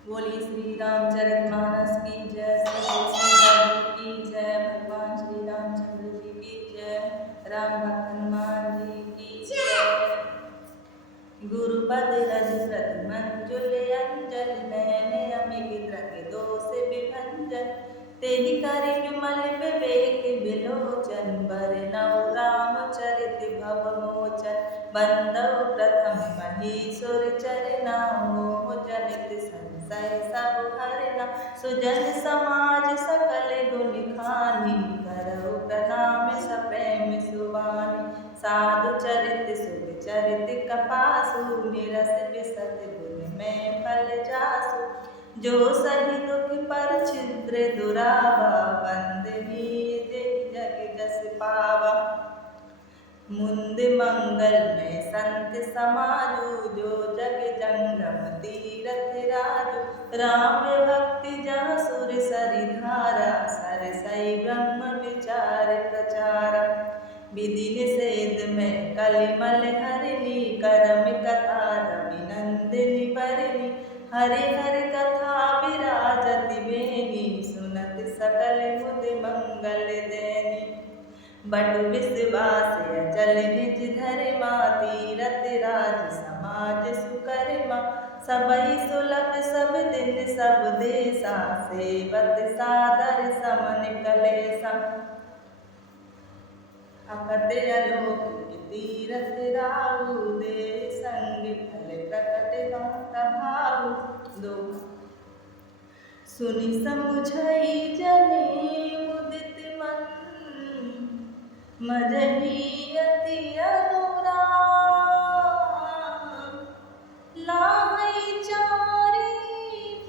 बोलिए श्री रामचरितमानस की जय, श्री तुलसीदास जी की जय, भगवान श्री रामचंद्र जी की जय, राम भक्त हनुमान जी की जय। गुरुपद रज मंजुल अंजल, नयन अमित द्रग दोष विभंजन, तेहि करि विमल विवेक विलोचन, बरनउँ रामचरित भव मोचन। बंदउ प्रथम महीसुर चरना, मोह जनित संशय सब हरना। सुजन समाज सकल गुण खानी, करहु प्रणाम सप्रेम सुबानी। साधु चरित सुख चरित कपासु, निरस बिसत गुण में फल जासु। जो सही दुख पर छिद्र दुरावा, बंदनीय जग जस पावा। मुंद मंगल में संत समाजु, जो जग जंगम तीरथ राजु। राम भक्ति जहाँ सुर सरि धारा, सरसई ब्रह्म विचार प्रचारा। विधि निषेध में कलिमल हरिणी, करम कथा रविनंदिनी बरनी। हरि हरि कथा विराजति बेनी, सुनत सकल मुद मंगल देनी। बटु विश्वास अचल निज धर्मा, तीरथ राज समाज सुकर्मा। सबहि सुलभ सब दिन सब देशा, सेवत सादर समन कलेसा। अकत अलौकिक तीरथ राहु, दे संग फल प्रकट प्रभाव। दो सुनि समुझई जने मुदित मन, मजही अति अनुराग। लाहै चारि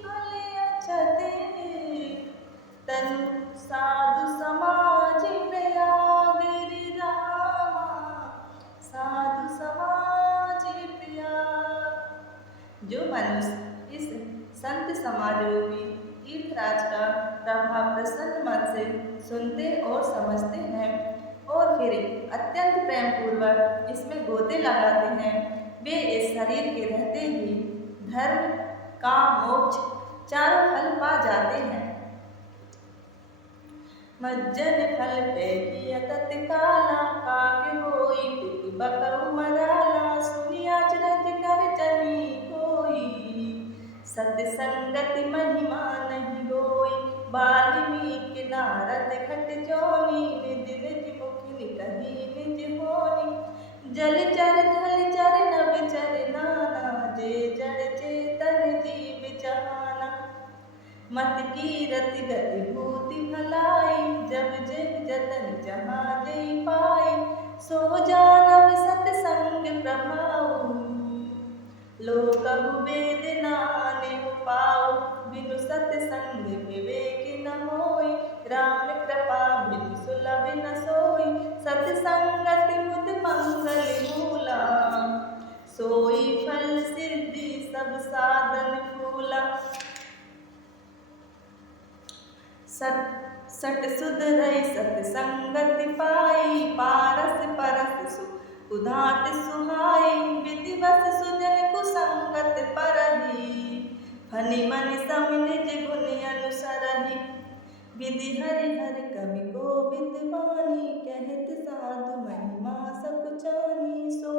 फल अछत, तनु साधु समाज प्रयाग। रे रामा साधु समाज प्रयाग। जो मनुष्य इस संत समाज रूपी तीर्थराज का प्रभाव प्रसन्न मन से सुनते और समझते हैं, और फिर अत्यंत प्रेम पूर्वक इसमें गोते लगाते हैं, वे इस शरीर के रहते ही धर्म काम मोक्ष चारों फल पा जाते हैं। मज्जन फल पैकी अतत काला, काके होई पुत बकउ मराला। सुनि अचरज कर चली कोई, सतसंगति महिमा नहीं होई। वाल्मीकि नारद खट जोनी, निज निज मुखि कही निज होनी। जल चर थल चर नभ चर नाना, जे जड़ चेतन जीव जहाना। मत कीरत गति भूति भलाई, जब जग जतन जहाँ जय पाई। सो जानब सतसंग प्रभाऊ, लोकहु वेद नानेउ पाऊ। बिनु सतसंग विवेक न होई, राम कृपा बिनु सुलभ न सोई। सतसंगति मुद मंगल मूला, सोई फल सिद्धि सब साधन फूला। सट सुधरई सतसंगति पाई, पारस परस उधात सुहाई। विधिवत सुजन कुसंगत परही, फनि मनि सम निज गुण अनुसरहि। विधि हरि हरि कवि गोविंद वाणी, कहत साधु महिमा सकुचानी। सो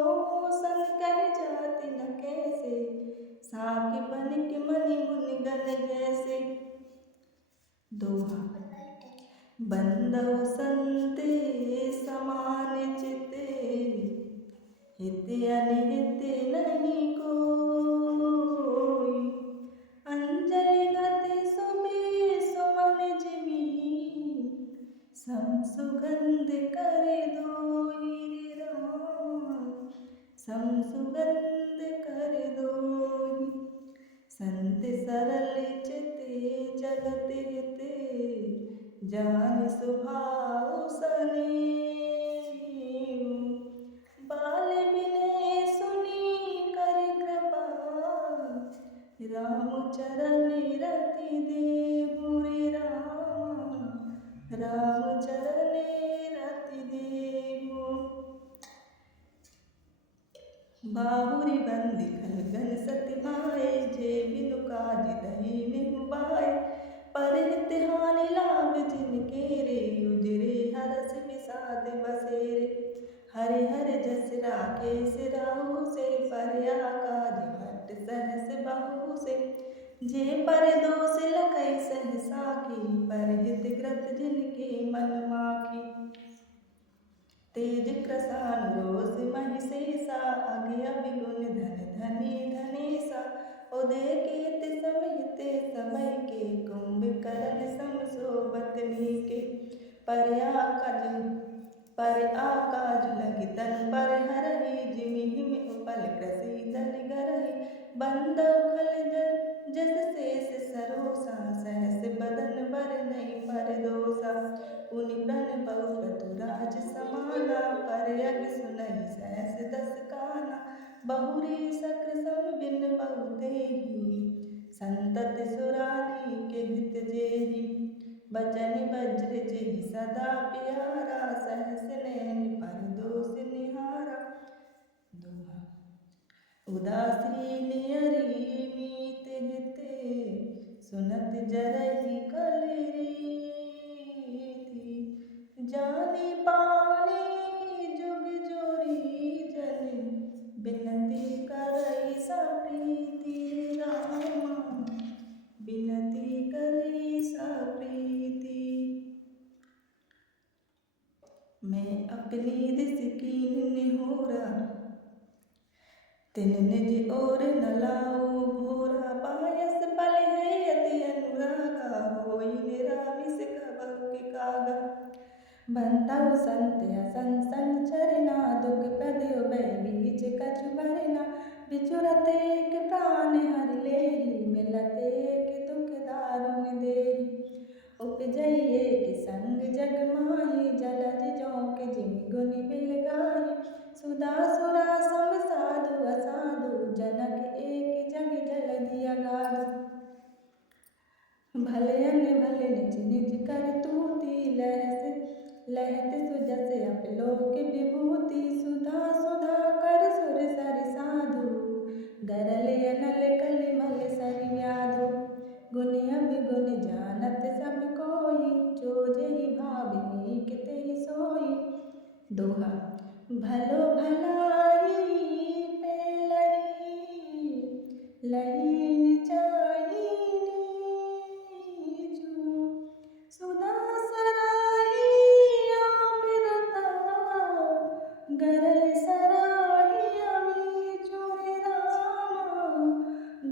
सन कह जाति न कैसे, साके बन के मनि मुनि गण जैसे। दोहा बंदउ संत समान चिते, हित अनिहित नहीं कोई। अंजलि गति सुमि सुमन जिमि, सम सुगंध कर दोई। रे राम सम सुगंध कर दोई। संत सरल चिते जगत हिते, जान सुभाव सनेऊ। बाल विनय सुनी कर कृपा, राम चरण रति देहु। रे राम राम चरण रति देहु। बाहुरी बंदी खलगन सति भाई, जे बिनु काज दही साध बसेरे। हरि हर जस राकेश राहु से, पर्या काज भट्ट सहस बहू से। जे पर दोष लखई सहसा की, परहित ग्रत जिनके मन माखी। तेज कृसान रोष महिषेषा, अज्ञ विगुण धन धनी धनेशा। उदय केत समिहिते समय के, कुंभकर्ण सम सोबतनी के। पर आकाज लगी तन पर हरहि, जिमि हिमि उपल कृषि दल गरहि। बंदौ खल जस शेष सरोसा, सहस बदन बरनई पर दोसा। पुनि प्रण बहु क्रतुराज समाना, पर यज्ञ सुनहि सहस दस काना। बहुरी सकृ सम बिन बहु तेहि, संतति सुरानी के हित जेहि। बचन वज्र जेहि सदा प्यारा, सहस नयन पर दोष निहारा। दोहा। उदासीन अरि मीत हिते, सुनत जरहि कल रीति। जानी पानी जुग जोरी जन, बिनती करई सप्रीति। रामा बिनती करई सप्रीति। मैं अपनी दिस कीन निहोरा, तिन निज और न लाऊं भोरा। बायस पल है अति अनुरागा, होई निरामिस कबहु के कागा। बंधउ संत असंसन चरना, दुख प्रदेव भय बीच कछु भरना। बिचुरत एक प्राण हरि लेहि, मिलत एक दुख दारुण देहि। उपजई एक संग जग माहि, जलधि जोंक जिमि गुनि बिल गाहि। सुधा सुरा सम साधु असाधु, जनक एक जग जलधि अगाधु। भलयन भले निज निज करतूति, लहत सुजस अपलोक विभूति। सुधा सुधा कर सुर सरि साधु, गरल अनल कलिमल सरि व्याधु। गुण अवगुण जानत सब कोई, जो जेहि भावि तेहि सोई। दोहा। भलो भलाई पेलहि, लही चाही नीचु। सुधा सराही अमृता, गरल सराही अमीचु। हे रामा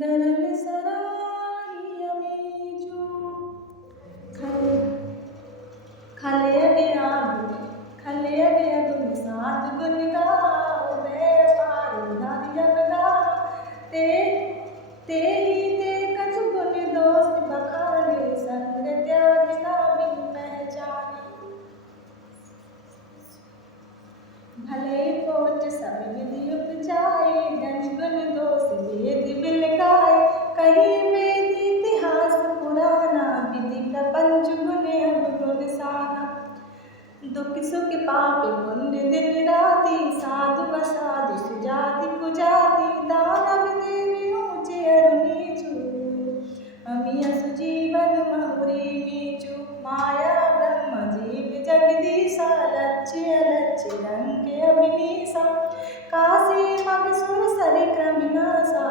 गरल सराही अमीचु। खलय गुण साध गुण गाओ, व्यापार धरि अब गाओ। तेहि ते कछु गुण दोष बखाने, संग त्याग ना बिनु पहचाने। भले पोच सब विधि उपजाए, गण गुण दोष वेद बिल गाए। कही वेद इतिहास पुराना, विधि प्रपंच गुण अवगुण साना। दुख सुख पाप पुण्य दिन राति, साधु असाधु सुजाति कुजाति। दानव देव ऊंचे अरु नीचु, अमी असु जीवन महुरी नीचु। माया ब्रह्म जीव जगदीसा, लक्ष्य अलक्ष्य रंग अभिनीसा। काशी मग सुर सरि क्रम नासा,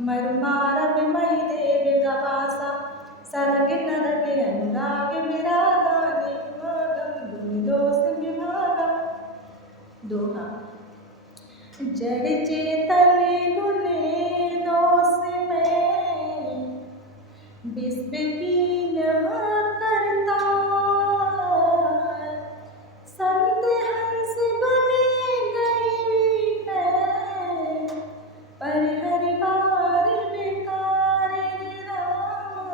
मरु मारब महि देव गवासा। सरग नरक अनुराग विरागा, निर्मागम गुण दोष विभागा। दोहा। जड़ चेतन गुण दोष में, विश्व कीन करता। संत हंस गुण गई है, पर हरि बार बेकार। रामा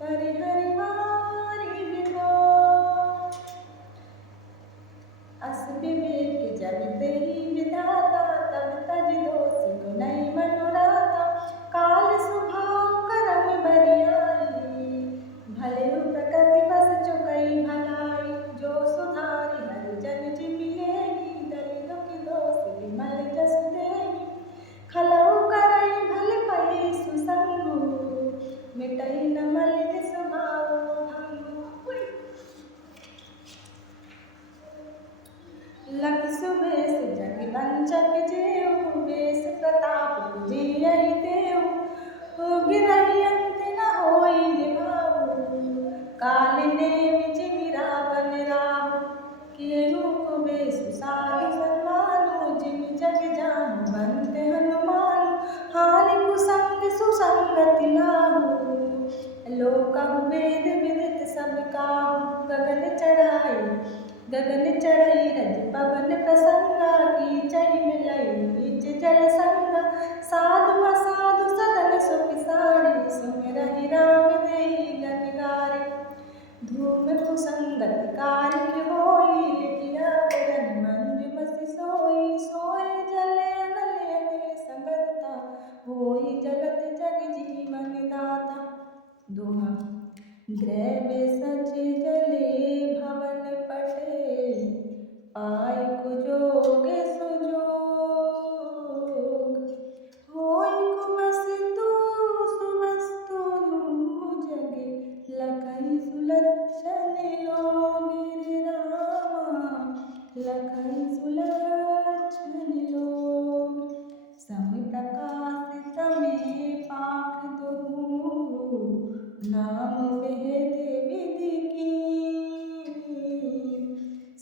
पर हरि बार बेकार। अस विवेक जब तेहि विधाता, तब तज दोष गुनहि गिरही अंत न होई निभाऊ कालिने जिमिरा बन राहु केहू को बेसु साधु सन्मानु जिम जग जान बनते हनुमान हानि कुसंग सुसंगति नाहु लोकहु वेद विदित सब काहू गगन चढ़ाई रज पवन प्रसंगा की चही मिलई बीच जल संगा साधु असाधु सदन सुख सारी सुमिरहि राम देई गन गारी धूम कुसंगत कारिक होई लिखिया पुरन मंज मसि सोई सोए जले अनल अनिल संगता होई जगत जग जीवन दाता दोहा ग्रह सच जले भवन पटे पाय कुजोग सुजोग होय कुवस्तु सुवस्तु जगे लखई सुलक्षण लोग रामा लखई सुलक्षण लोग सम प्रकाश तमे पाख दो नाम वेद विधि की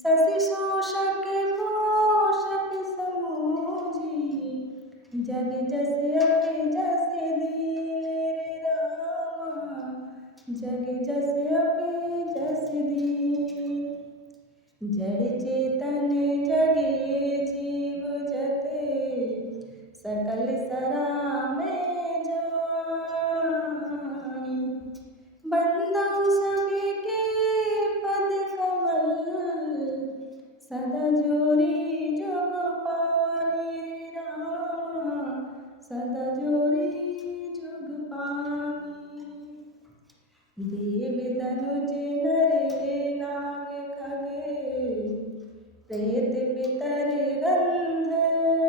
शशि शोषक पोषक समूजी जग जस अपि जस दीन रामा जग जस अपि जस दीन जड़ चेतन जगे जीव जते सकल सरा में जानी बंदौ सभी के पद कमल सदा जोरी जुग पानी रामा सदा जोरी जुग पानी देव धनुज नर नाग खगे प्रेत पितर गंधर्व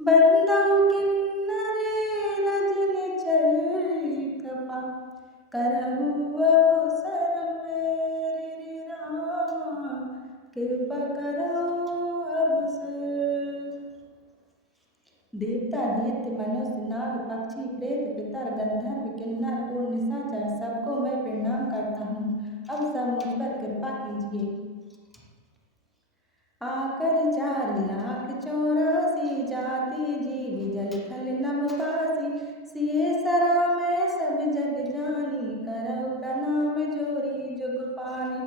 बंदौ किन्नर रजन चल कृपा करहु अवसर मेरे रामा कृपा करहु अवसर देवता दैत्य मनुष्य नाग पक्षी प्रेत पितर गंधर्व किन्नर और निशाचर सबको मैं प्रणाम करता हूँ अब सब मुझ पर कृपा कीजिए आकर 4,84,000 जाति जीव जल थल नभवासी सिए सरा मैं सब जग जानी करौ प्रणाम जोरी जुग पानी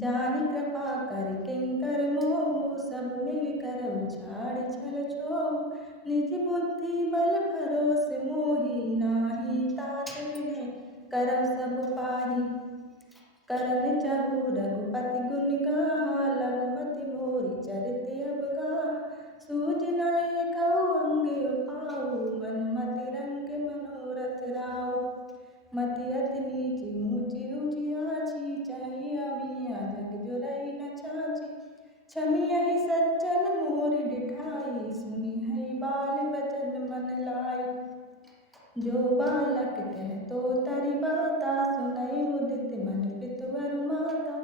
जानी कृपा कर किंकर मोह सब मिल करौ छाड़ छल छो निज बुद्धि बल भरोस मोहि नाही तात मिले करौ सब पाही करन चहु रघुपति गुण गाहा लघुपति मोरि चरित अवगाहा सूझ नए कहु अंग उपाऊ मन मति रंग मनोरथ राऊ मति अति नीच ऊँची ऊँची आछी चाहिए अमिया जग जुरई न छाछी छमियहि सज्जन मोरि डिठाई सुनि है बाल बचन मन लाई जो बालक कह तो तरि बाता सुनई मुदित मन पितुवर माता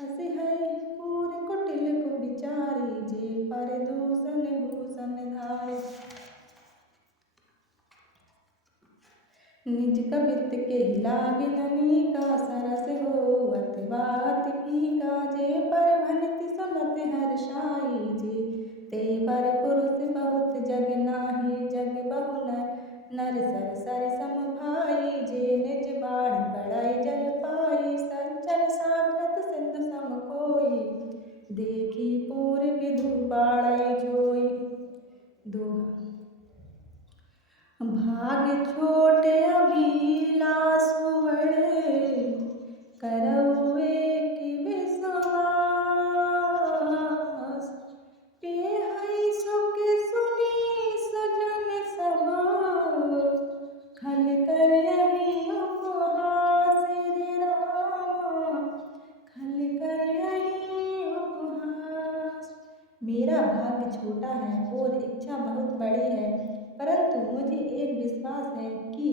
हसी है पूर कुटिल को विचारी जे पर दूषण भूषण धारे निज कवित के लागे ननिका सरस हो अथवा अति फीका जे पर भनिति सुनत हर्षाई जे ते पर पुरुष बहुत जग नाही जग बहु नर सर सर सम भाई जे निज बाढ़ बड़ाई जल पाई सज्जन साकृत सिंधु सम कोई देखी पूर विधु बाड़ई जोई दोहा भाग छोटे अभिलाषु बड़े करौ एक विश्वास पेहै सुख सुनी सुजन सब खल कर यही उपहास रे रामा खल कर यही उपहास मेरा भाग्य छोटा है और इच्छा बहुत बड़ी है परंतु मुझे एक विश्वास है कि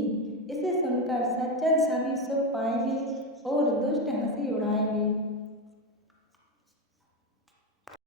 इसे सुनकर सज्जन सभी सुख पाएंगे और दुष्ट हंसी उड़ाएंगे।